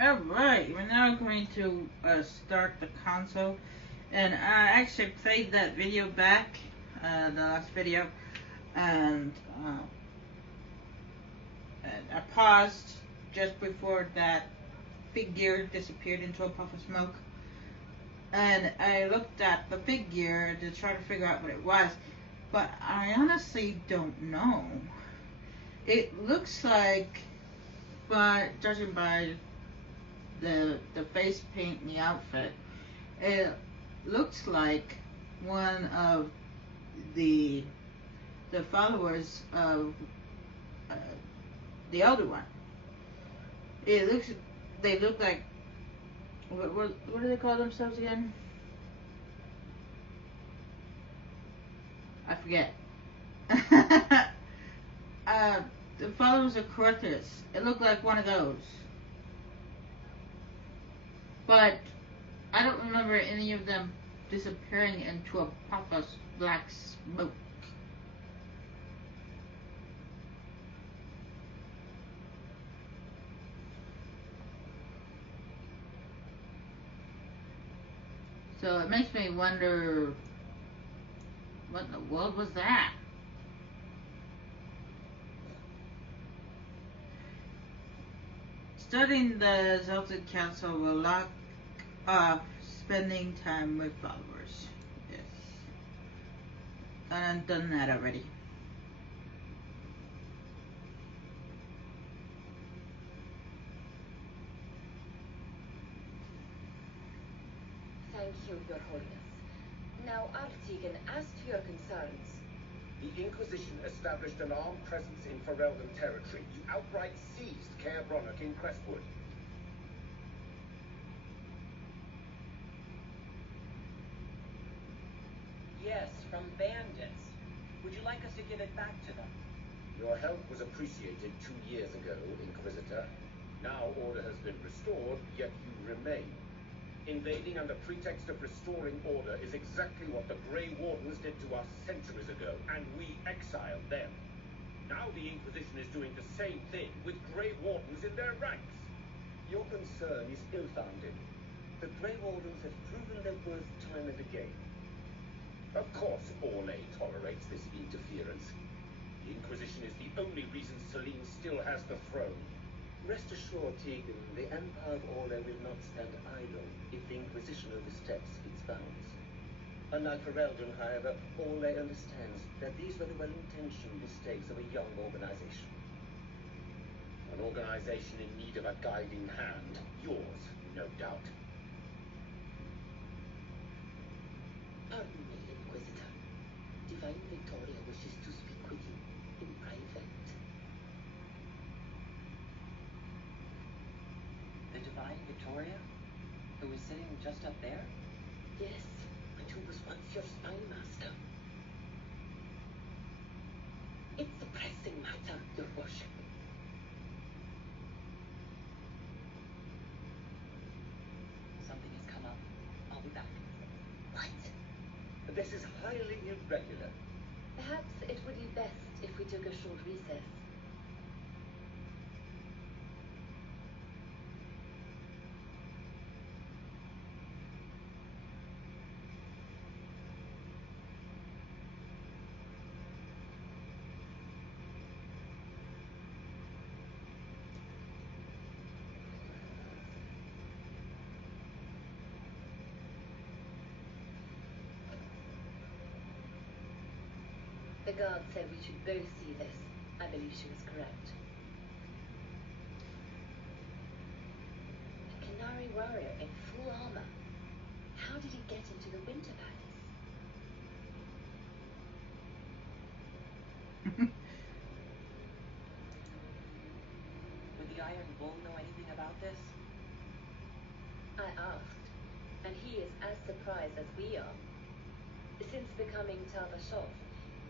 Alright, we're now going to start the console. And I actually played that video back, the last video, and, and I paused just before that figure disappeared into a puff of smoke. And I looked at the figure to try to figure out what it was, but I honestly don't know. It looks like, judging by the face paint and the outfit, it looks like one of the followers of the Elder One. They look like, what do they call themselves again? I forget. The followers of Crothus. It looked like one of those. But I don't remember any of them disappearing into a puff of black smoke. So it makes me wonder, what in the world was that? Studying the Zelda Council will lock off spending time with followers. Yes. And I've done that already. Thank you, Your Holiness. Now, Artigan, as to your concerns. The Inquisition established an armed presence in Ferelden territory. You outright seized Caer Bronach in Crestwood. Yes, from bandits. Would you like us to give it back to them? Your help was appreciated 2 years ago, Inquisitor. Now order has been restored, yet you remain. Invading under pretext of restoring order is exactly what the Grey Wardens did to us centuries ago, and we exiled them. Now the Inquisition is doing the same thing with Grey Wardens in their ranks. Your concern is ill-founded. The Grey Wardens have proven their worth time and again. Of course, Orlais tolerates this interference. The Inquisition is the only reason Selene still has the throne. Rest assured, Tegan, the Empire of Orlais will not stand idle if the Inquisition oversteps its bounds. Unlike Ferelden, however, Orlais understands that these were the well-intentioned mistakes of a young organization. An organization in need of a guiding hand. Yours, no doubt. Pardon me, Inquisitor. Divine Victoria wishes to speak with you in private. The Divine Victoria? Who is sitting just up there? Yes, and who was once your spy master. It's a pressing matter, Your Worship. Something has come up. I'll be back. What? This is highly irregular. Perhaps it would be best if we took a short recess. The guard said we should both see this. I believe she was correct. A Qunari warrior in full armor. How did he get into the Winter Palace? Would the Iron Bull know anything about this? I asked, and he is as surprised as we are. Since becoming Tavashov,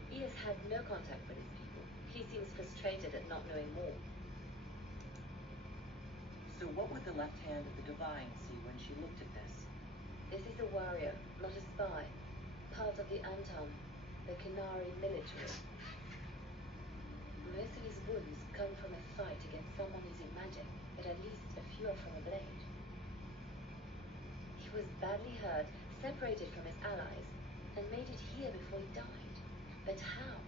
he has had no contact with his people. He seems frustrated at not knowing more. So what would the left hand of the Divine see when she looked at this? This is a warrior, not a spy. Part of the Anton, the Qunari military. Most of his wounds come from a fight against someone using magic, but at least a few are from a blade. was badly hurt, separated from his allies, and made it here before he died. But how?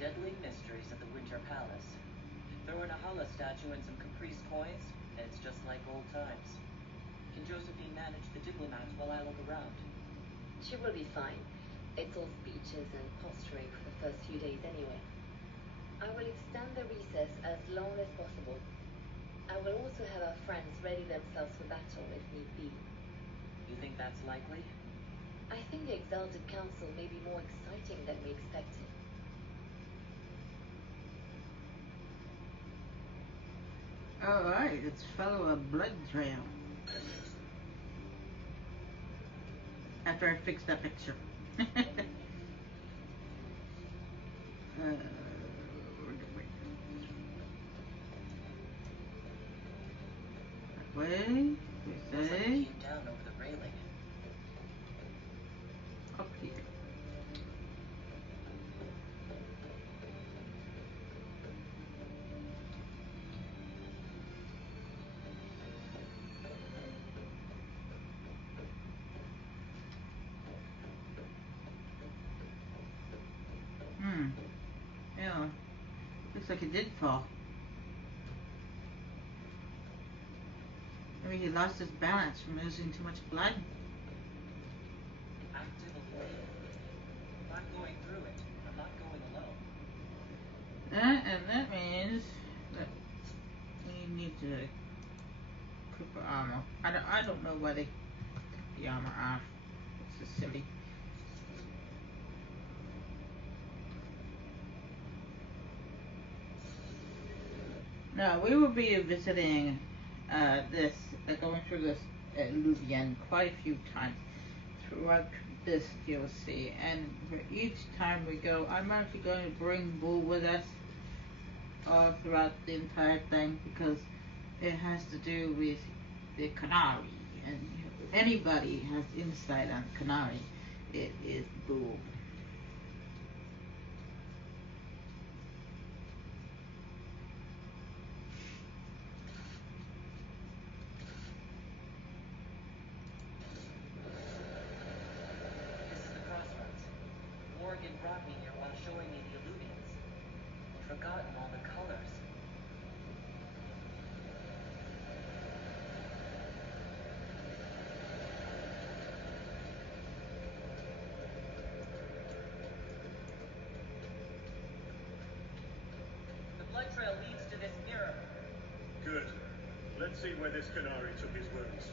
Deadly mysteries at the Winter Palace. Throw in a Hala statue and some caprice coins, and it's just like old times. Can Josephine manage the diplomats while I look around? She will be fine. It's all speeches and posturing for the first few days anyway. I will extend the recess as long as possible. I will also have our friends ready themselves for battle if need be. You think that's likely? I think the Exalted Council may be more exciting than we expected. Alright, let's follow a blood trail. After I fix that picture. That way, we Looks like say, it came down over the railing. up here. Yeah. Looks like it did fall. Maybe he lost his balance from losing too much blood. Active alone. If I'm going through it, I'm not going alone. And that means that we need to equip our armor. I don't know why they took the armor off. It's just silly. Now we will be visiting going through this Luvian quite a few times throughout this DLC, and for each time we go, I'm actually going to bring Bull with us all throughout the entire thing because it has to do with the Canary, and if anybody has insight on Canary, it is Bull. This is the crossroads. Morgan brought me here while showing me the Illuminants. I'd forgotten all the colors. The blood trail leads to this mirror. Good. Let's see where this Canary took his wounds.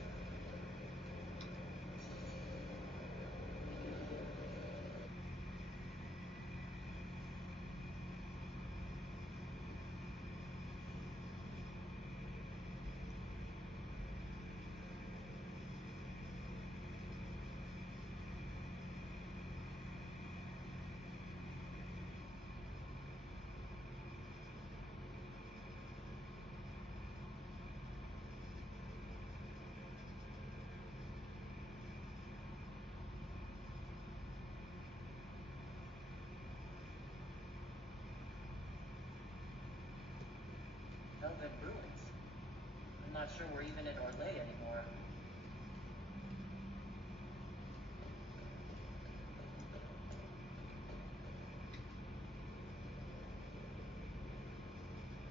Velvet ruins. I'm not sure we're even in Orlais anymore.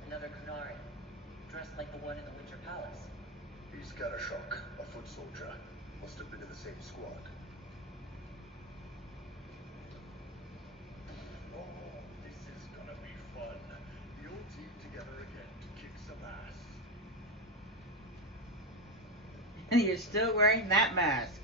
Another Canary, dressed like the one in the Winter Palace. He's Karashok, a foot soldier. Must have been in the same squad. Oh, this is gonna be fun. The old team together again to kick some ass. And you're still wearing that mask.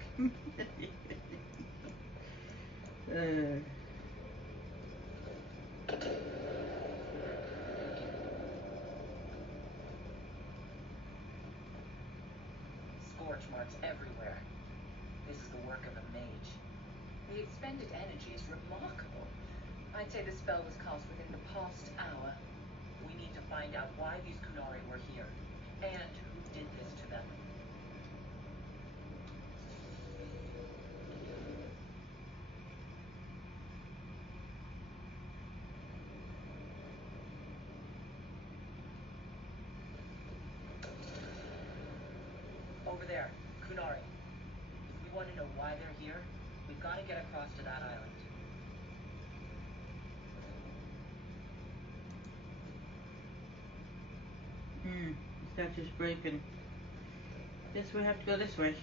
Scorch marks everywhere. This is the work of a mage. The expended energy is remarkable. I'd say the spell was cast within the past hour. We need to find out why these Kunari were here, and who did this to them. to get across to that island. The statue's breaking. Guess we have to go this way.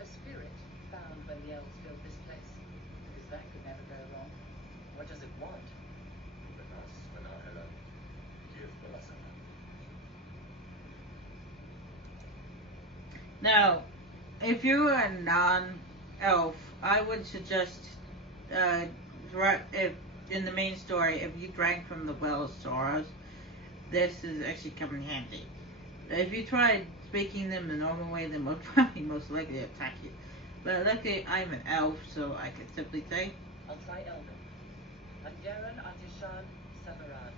A spirit found when the elves built this place. Because that could never go wrong. What does it want? Now, if you are a non-elf, I would suggest, if in the main story, if you drank from the well of sorrows, this is actually come in handy. If you tried speaking them the normal way, they would probably most likely attack you. But luckily, I'm an elf, so I can simply say, I'll try Elven. Andaran, Atishan, Severan.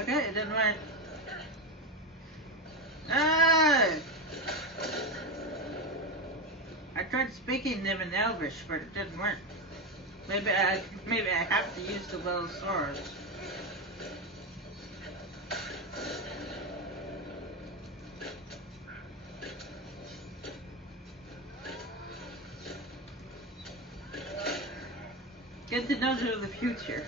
okay, it didn't work. Ah! I tried speaking them in Elvish, but it didn't work. Maybe I have to use the well of swords. Good to know for the future.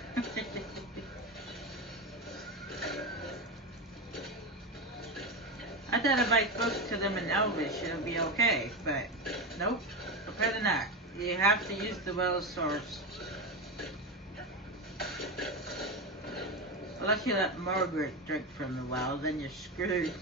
I thought if I spoke to them in Elvish, it would be okay, but nope, apparently not. You have to use the well of swords. Unless you let Margaret drink from the well, then you're screwed.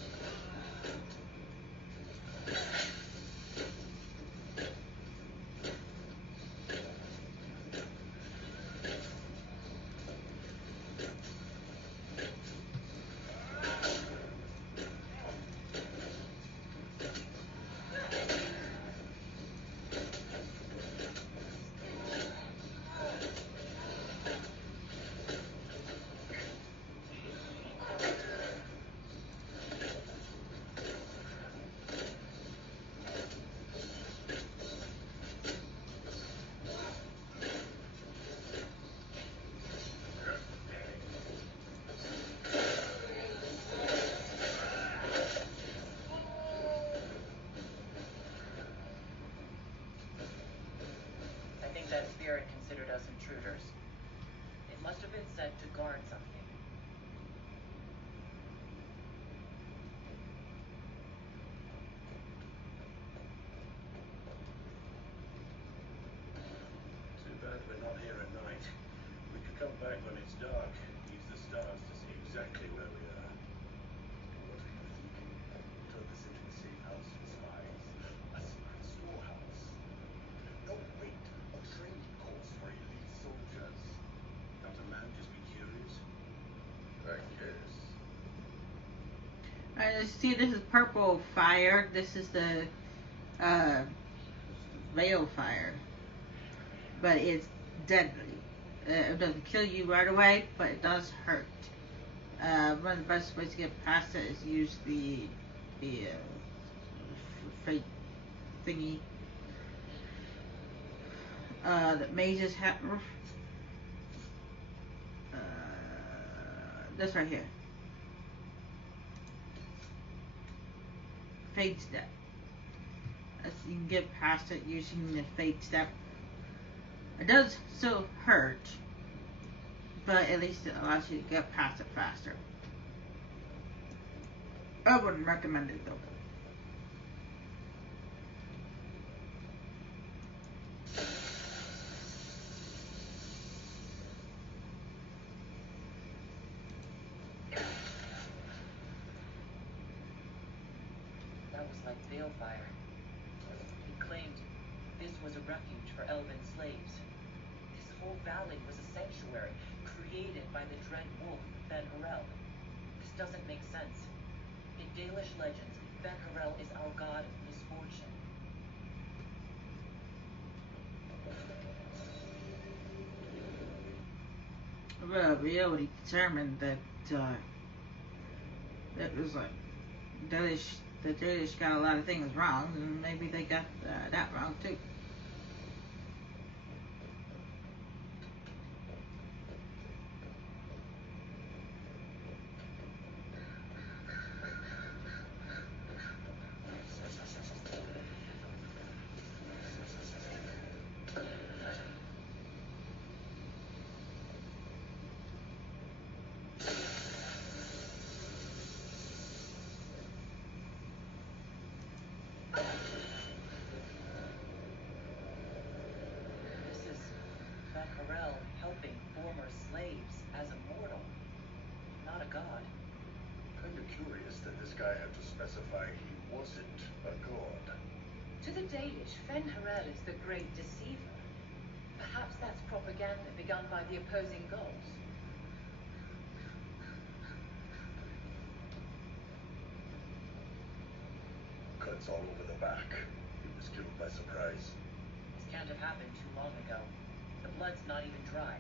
That spirit considered us intruders. It must have been sent to guard something. Too bad we're not here at night. We could come back when it's dark, use the stars to see exactly where we are. What are you thinking? Turn this into a safe house for spies. A secret storehouse. No, wait. A training course for elite soldiers. Can't a man just be curious? I guess. Alright, see, this is purple fire. This is the veil fire. But it's deadly. It doesn't kill you right away, but it does hurt. One of the best ways to get past it is use the fate thingy that mages have. This right here. Fate step. As you can get past it using the fate step. It does still hurt, but at least it allows you to get past it faster. I wouldn't recommend it though. That was like balefire. He claimed this was a refuge for elven slaves. This whole valley was a sanctuary created by the dread wolf, Ben Harel. This doesn't make sense. In Dalish legends, Ben Harel is our god of misfortune. well, we already determined that it was like the Delish got a lot of things wrong, and maybe they got that wrong too. This is Van Harel helping former slaves as a mortal, not a god. Kind of curious that this guy had to specify he wasn't a god. To the Dalish, Fen Harel is the great deceiver. Perhaps that's propaganda begun by the opposing gods. Cuts all over the back. He was killed by surprise. This can't have happened too long ago. The blood's not even dry.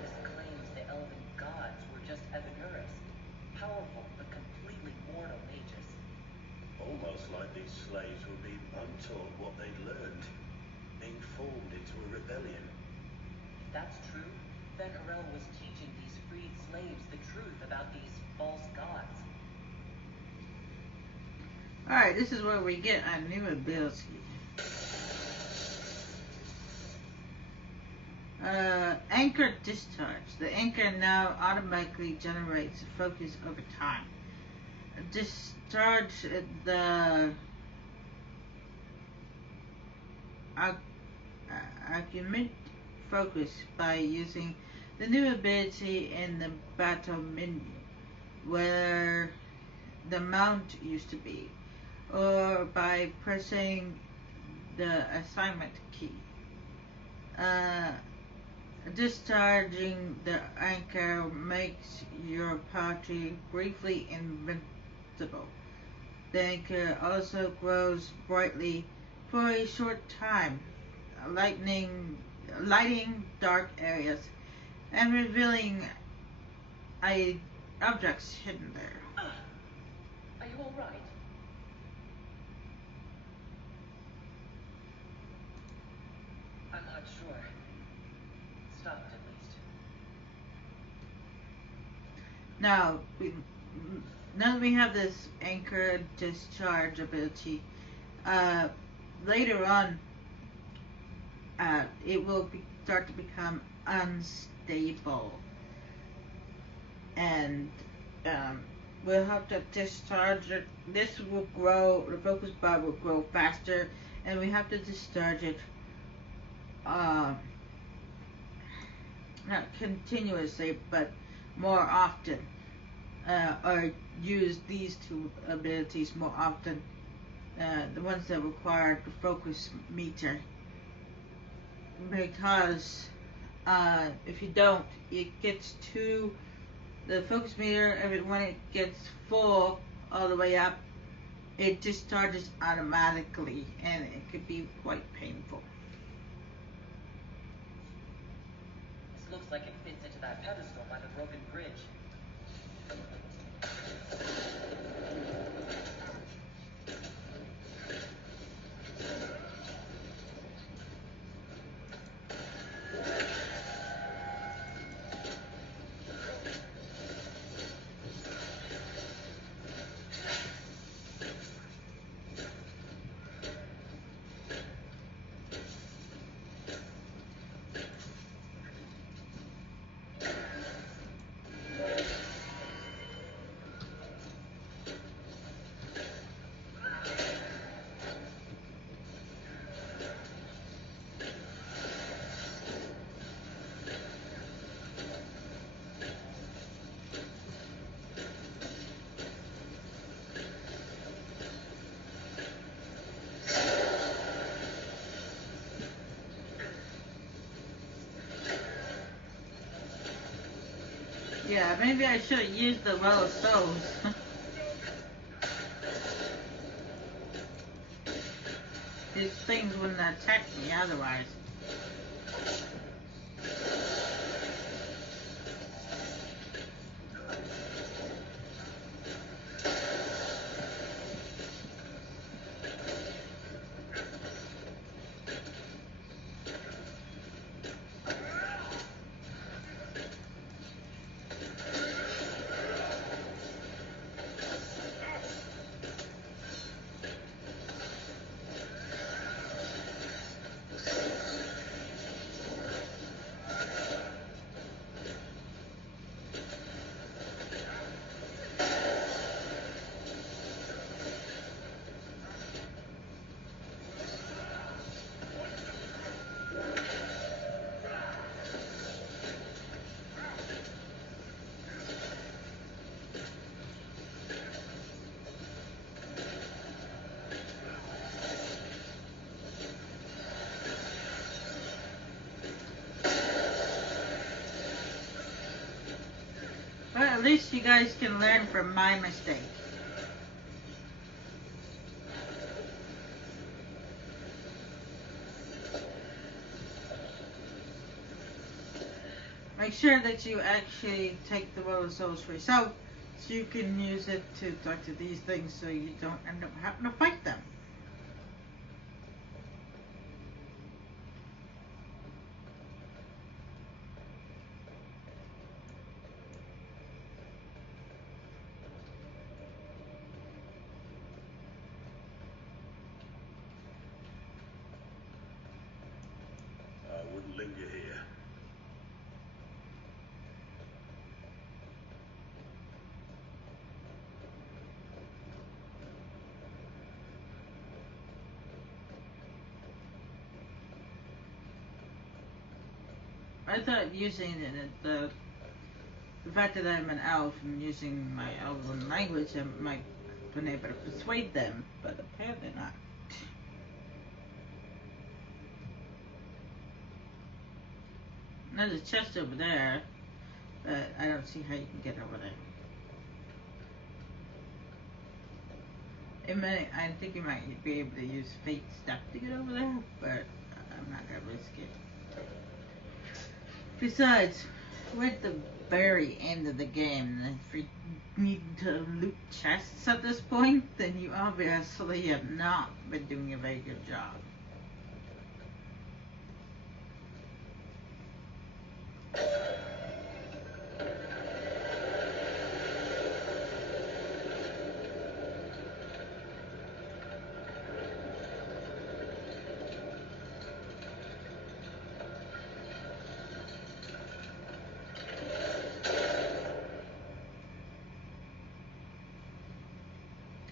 This claims the elven gods were just Evanuras, powerful but completely mortal mages. Almost like these slaves were being untaught what they'd learned, being formed into a rebellion. If that's true, Van Harel was teaching these freed slaves the truth about these false gods. Alright, this is where we get a new ability. Anchor discharge. The anchor now automatically generates focus over time. Discharge the augment focus by using the new ability in the battle menu, where the mount used to be, or by pressing the assignment key. Discharging the anchor makes your party briefly invincible. The anchor also glows brightly for a short time, lighting dark areas and revealing objects hidden there. Are you all right? I'm not sure. Stopped at least. Now that we have this anchor discharge ability, later on, it will start to become unstable, and we'll have to discharge it. This will grow. The focus bar will grow faster, and we have to discharge it. Not continuously, but more often, or use these two abilities more often, the ones that require the focus meter, because if you don't, it gets to the focus meter, when it gets full all the way up, it discharges automatically, and it could be quite painful. This looks like it fits into that pedestal by the broken bridge. Yeah, maybe I should have used the Well of Souls. These things wouldn't attack me otherwise. Well, at least you guys can learn from my mistake. Make sure that you actually take the Will of Souls for yourself, so you can use it to talk to these things, so you don't end up having to fight them. I wouldn't linger here. I thought using the fact that I'm an elf and using my elven language, I might have been able to persuade them, but apparently not. There's a chest over there, but I don't see how you can get over there. I think you might be able to use fate stuff to get over there, but I'm not gonna risk it. Besides, we're at the very end of the game, and if you need to loot chests at this point, then you obviously have not been doing a very good job.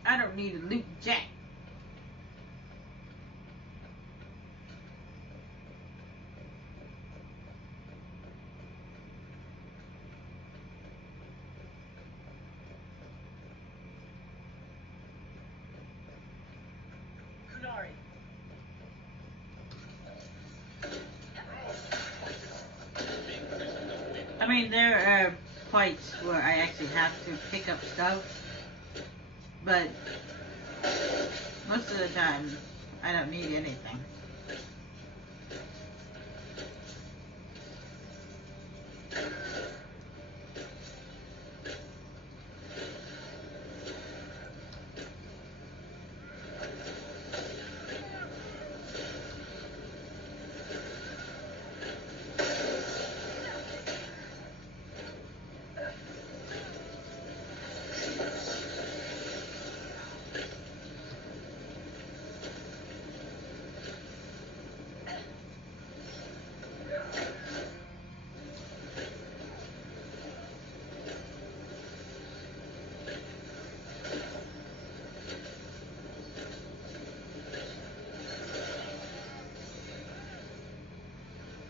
I don't need a loot jack. Kunari. I mean, there are points where I actually have to pick up stuff, but most of the time, I don't need anything.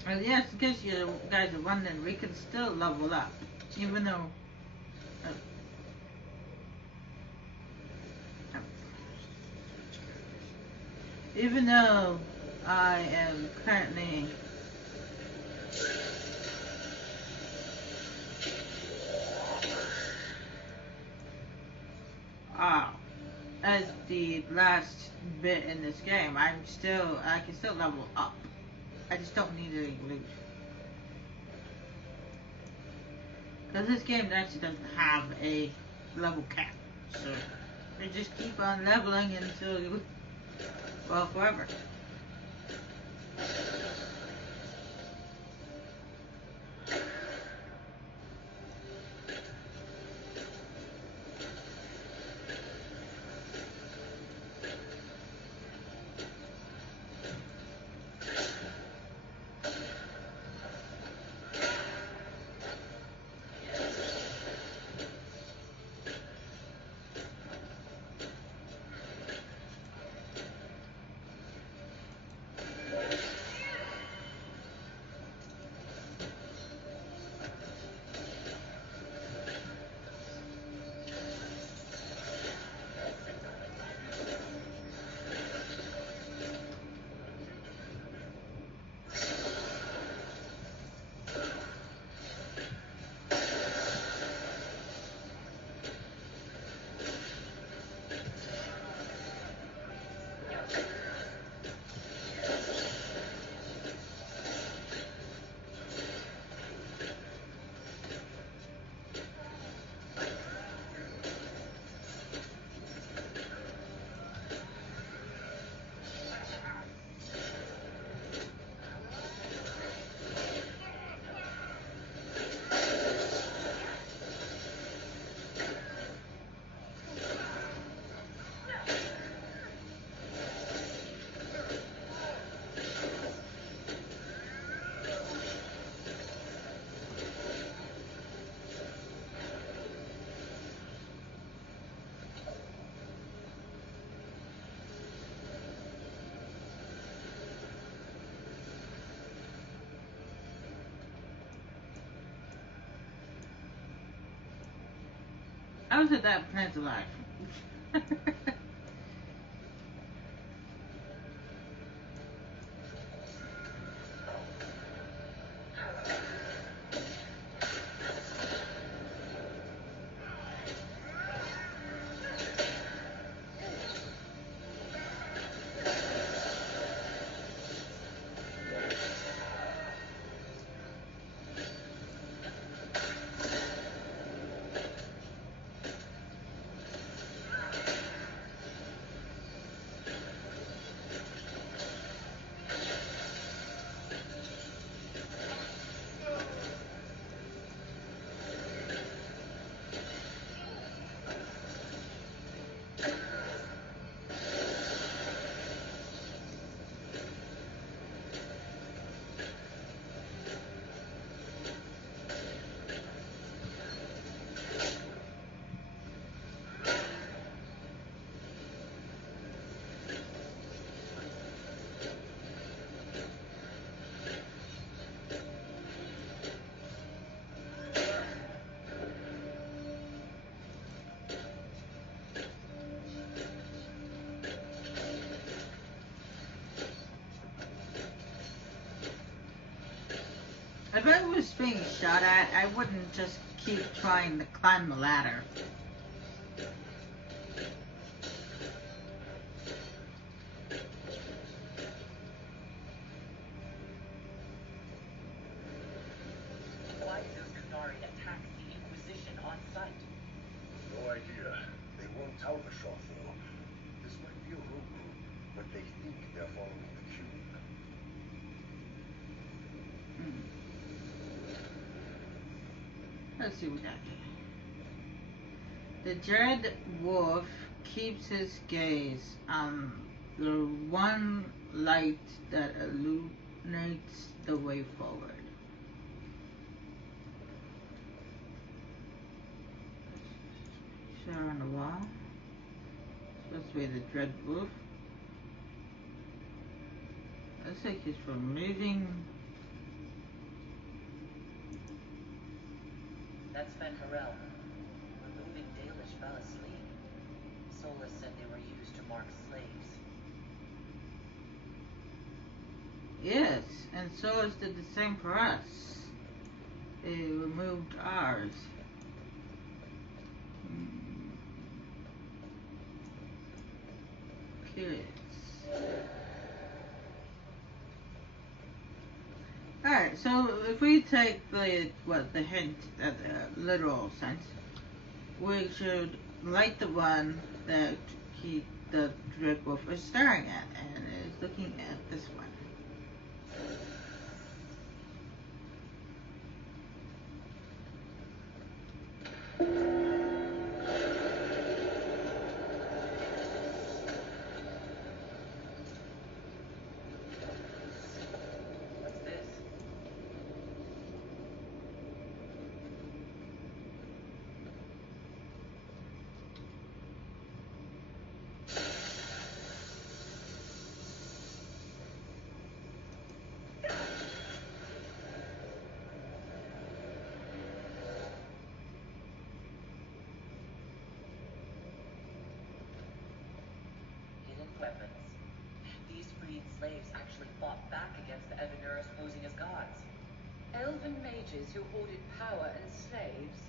And yes, in case you guys are wondering, we can still level up, even though I am currently as the last bit in this game, I can still level up. I just don't need any loot. Because this game actually doesn't have a level cap. So you just keep on leveling until you, well, forever. I was at that plant alive. If I was being shot at, I wouldn't just keep trying to climb the ladder. Why did those Qunari attack the Inquisition on sight? No idea. They won't tell the shop, though. This might be a rogue group, but they think they're following the cube. Let's see what that is. The dread wolf keeps his gaze on the one light that illuminates the way forward. Share on the wall. Supposed to be the dread wolf. Looks like he's removing. That's Ben Harrell. Removing Dalish fell asleep. Solus said they were used to mark slaves. Yes, and so did the same for us. They removed ours. experience. Alright, so if we take the hint, the literal sense, we should light the one that the Dread Wolf is staring at, and is looking at this one. Weapons. These freed slaves actually fought back against the Evanurus posing as gods. Elven mages who hoarded power and slaves.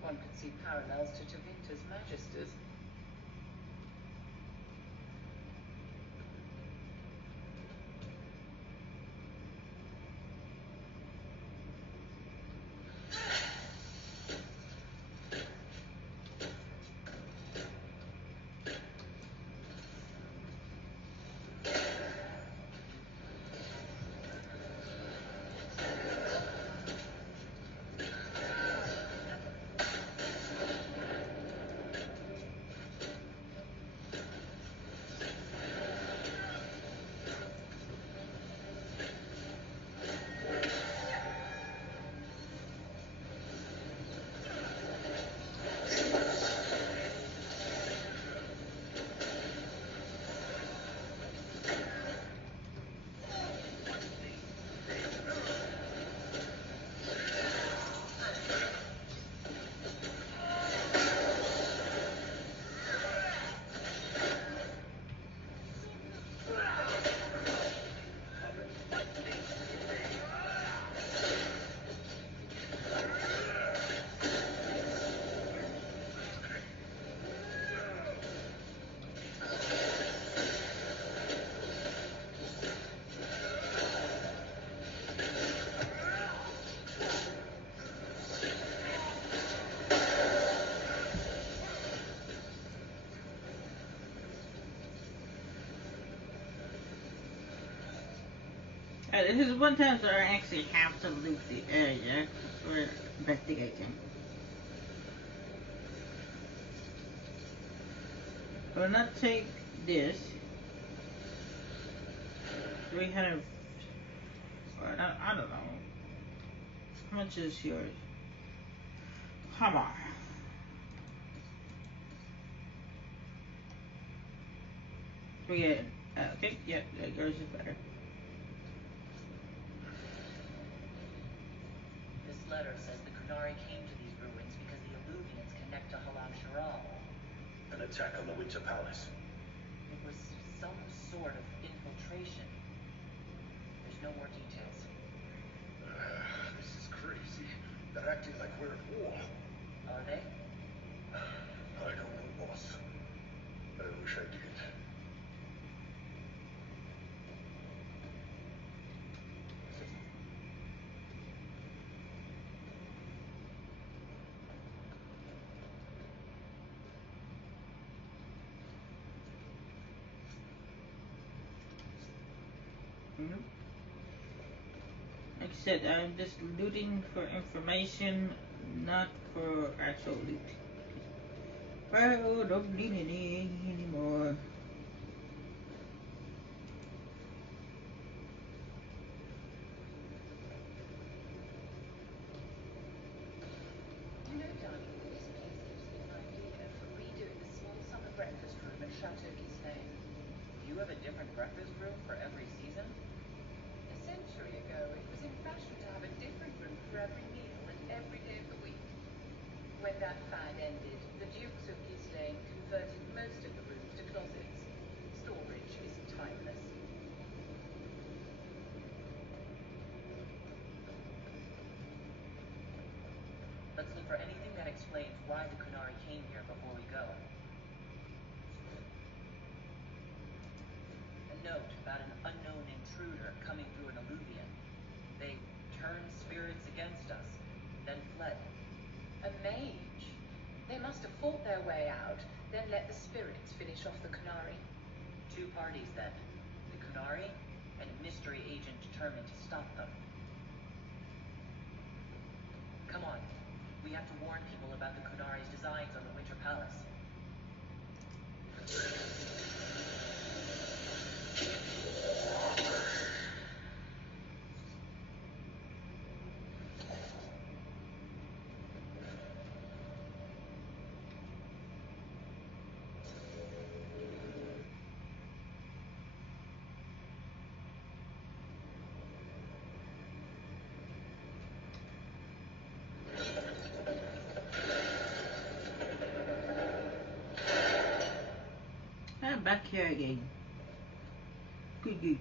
One could see parallels to Tevinter's magisters. This is one time that I actually have to loot the area for investigating. I will not take this. 300. I don't know. How much is yours? Hammer. We get. Okay, yep, yours is better. This letter says the Qunari came to these ruins because the Illuvians connect to Halam Sharal. An attack on the Winter Palace. It was some sort of infiltration. There's no more details. This is crazy. They're acting like we're at war. Are they? I don't know, boss. I wish I did. Nope. Like I said, I'm just looting for information, not for actual loot. Well, don't need any anymore. You know, darling, this place gives me an idea for redoing the small summer breakfast room at Chateau Gislaine. You have a different breakfast room for every season? A century ago, it was in fashion to have a different room for every meal and every day of the week. When that fad ended, the Dukes of Gislaine converted most of the rooms to closets. Storage is timeless. Let's look for anything that explains why the Qunari came here before we go. note about an unknown intruder coming through an alluvion. They turned spirits against us, then fled. A mage? They must have fought their way out, then let the spirits finish off the Qunari. Two parties then. The Qunari and a mystery agent determined to stop them. Come on. We have to warn people about the Qunari's designs on the Winter Palace. I'm back here again. Good.